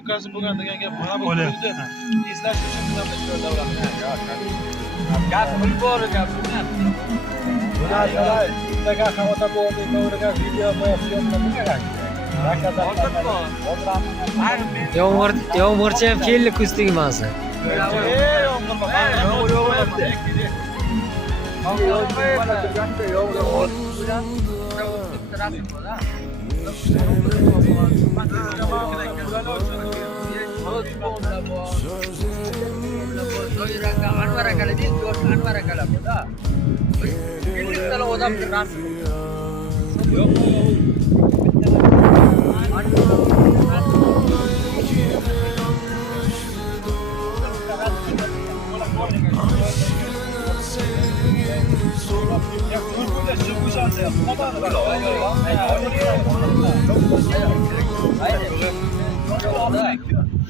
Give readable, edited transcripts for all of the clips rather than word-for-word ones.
ukasi bo'lgan degan gap mana bu ko'ydi. Eslash uchun nima qilishlar davlatni? Gap pul bor gap bundan. Bular bittaga xavota bo'ldi, to'g'riga video qo'yib nima Yomg'irchi ham keldi kuz tegmasi.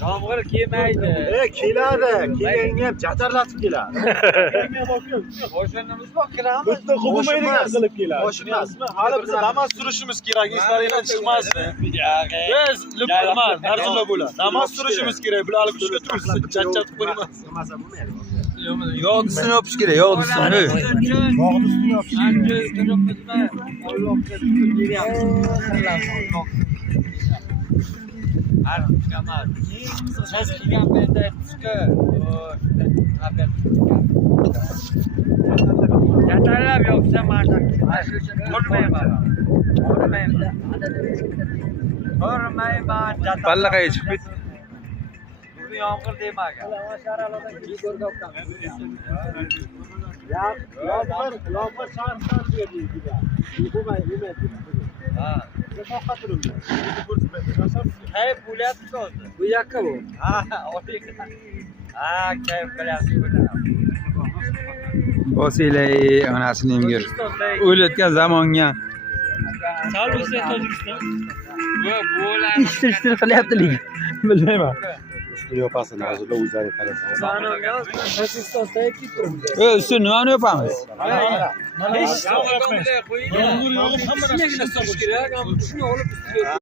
Yomg'ir kelmaydi. Keladi. Kelganga ham jatarlatib keladi. Moshinamiz bor, kiramiz. Bitta quvmaydigan qilib keladi. Moshinasizmi? Hali biz namoz surishimiz kerak. Eslaringdan chiqmasdi. Biz lukman, narsalar bo'ladi. Namoz surishimiz kerak. Bular hali kuchga tursin, chatchatib qo'ymas. Nimasa bo'lmaydi. Yog'disini yopish kerak, yog'disini. Yog'disini yopish Jatarlab yopsa mana ko'rmayman. Ballaqaga chiqib ket. Yomg'ir demagan. Yomg'ir shahar deydi. Ha. Kayf bo'lyapti hozir. Bu yoqqa bu. Ha, kayf bo'lyapti. Osilay onasini emgir. O'layotgan zamonga. Salbisi Tojikiston. Bu bo'lar. Ishtir qilyapti lekin. Bilmayman. Yopasan, hozirda o'zlari qarasang. Sanoga Tojikistonda ikki turibdi. Ustini nimani yopamiz? Hech qanday qo'ying. Yomg'ir yog'ib hamma narsa kerak. Shuni olib